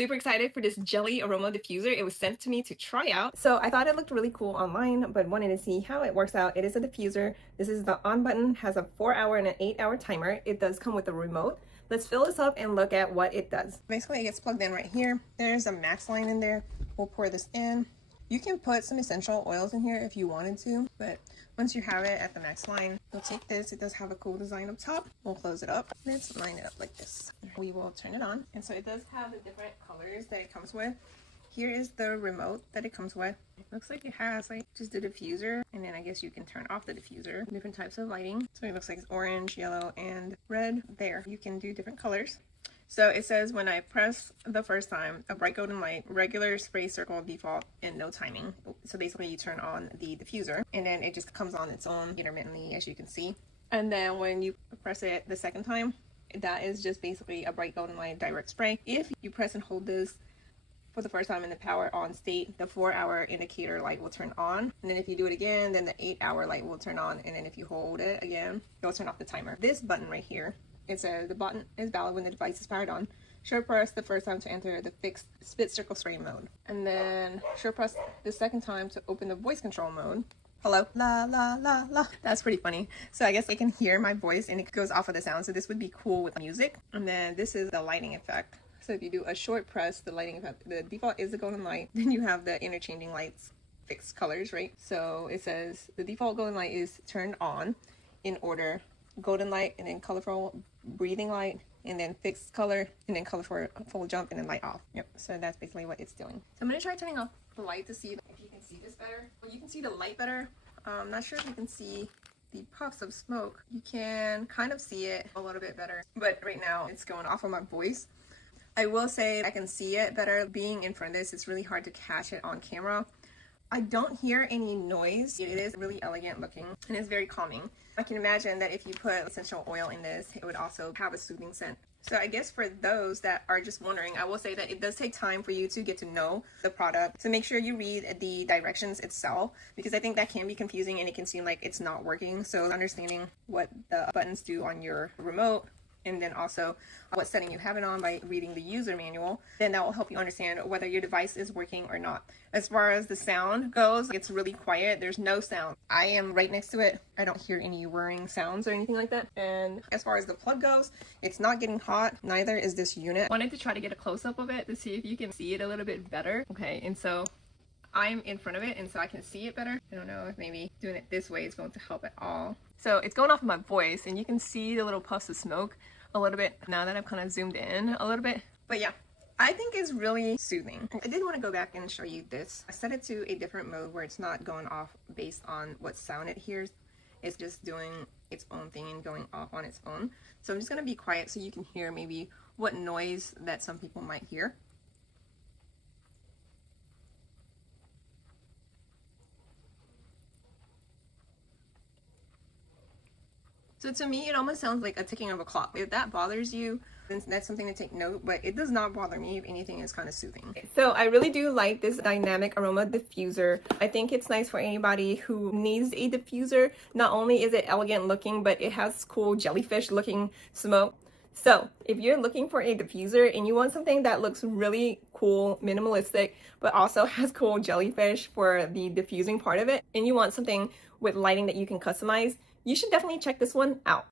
super excited for this jelly aroma diffuser. It was sent to me to try out. So I thought it looked really cool online, but wanted to see how it works out. It is a diffuser. This is the on button, has a 4-hour and an 8-hour timer. It does come with a remote. Let's fill this up and look at what it does. Basically, it gets plugged in right here. There's a max line in there. We'll pour this in. You can put some essential oils in here if you wanted to, but once you have it at the max line, you'll take this. It does have a cool design up top. We'll close it up. Let's line it up like this. We will turn it on. And so it does have the different colors that it comes with. Here is the remote that it comes with. It looks like it has like just the diffuser, and then I guess you can turn off the diffuser. Different types of lighting. So it looks like it's orange, yellow, and red. There, you can do different colors. So it says when I press the first time, a bright golden light, regular, spray, circle, default, and no timing. So basically you turn on the diffuser and then it just comes on its own intermittently, as you can see. And then when you press it the second time, that is just basically a bright golden light direct spray. If you press and hold this for the first time in the power on state, the 4-hour indicator light will turn on. And then if you do it again, then the 8-hour light will turn on. And then if you hold it again, it'll turn off the timer. This button right here, it says the button is valid when the device is powered on. Short press the first time to enter the fixed spit circle spray mode. And then short press the second time to open the voice control mode. Hello, la la la la. That's pretty funny. So I guess I can hear my voice and it goes off of the sound. So this would be cool with music. And then this is the lighting effect. So if you do a short press, the lighting effect, the default is the golden light. Then you have the interchanging lights, fixed colors, right? So it says the default golden light is turned on in order. Golden light, and then colorful breathing light, and then fixed color, and then colorful full jump, and then light off. Yep, so that's basically what it's doing. So I'm gonna try turning off the light to see if you can see this better. Well, you can see the light better. I'm not sure if you can see the puffs of smoke. You can kind of see it a little bit better, but right now it's going off of my voice. I will say I can see it better. Being in front of this, it's really hard to catch it on camera. I don't hear any noise. It is really elegant looking and it's very calming. I can imagine that if you put essential oil in this, it would also have a soothing scent. So I guess for those that are just wondering, I will say that it does take time for you to get to know the product. So make sure you read the directions itself, because I think that can be confusing and it can seem like it's not working. So understanding what the buttons do on your remote, and then also what setting you have it on by reading the user manual, then that will help you understand whether your device is working or not. As far as the sound goes, it's really quiet. There's no sound. I am right next to it. I don't hear any whirring sounds or anything like that. And as far as the plug goes, it's not getting hot. Neither is this unit. I wanted to try to get a close-up of it to see if you can see it a little bit better. Okay, and so I'm in front of it, and so I can see it better. I don't know if maybe doing it this way is going to help at all. So it's going off of my voice, and you can see the little puffs of smoke a little bit now that I've kind of zoomed in a little bit. But yeah, I think it's really soothing. I did want to go back and show you this. I set it to a different mode where it's not going off based on what sound it hears. It's just doing its own thing and going off on its own. So I'm just going to be quiet so you can hear maybe what noise that some people might hear. So to me, it almost sounds like a ticking of a clock. If that bothers you, then that's something to take note, but it does not bother me. If anything, is kind of soothing. So I really do like this dynamic aroma diffuser. I think it's nice for anybody who needs a diffuser. Not only is it elegant looking, but it has cool jellyfish looking smoke. So if you're looking for a diffuser and you want something that looks really cool, minimalistic, but also has cool jellyfish for the diffusing part of it, and you want something with lighting that you can customize, you should definitely check this one out.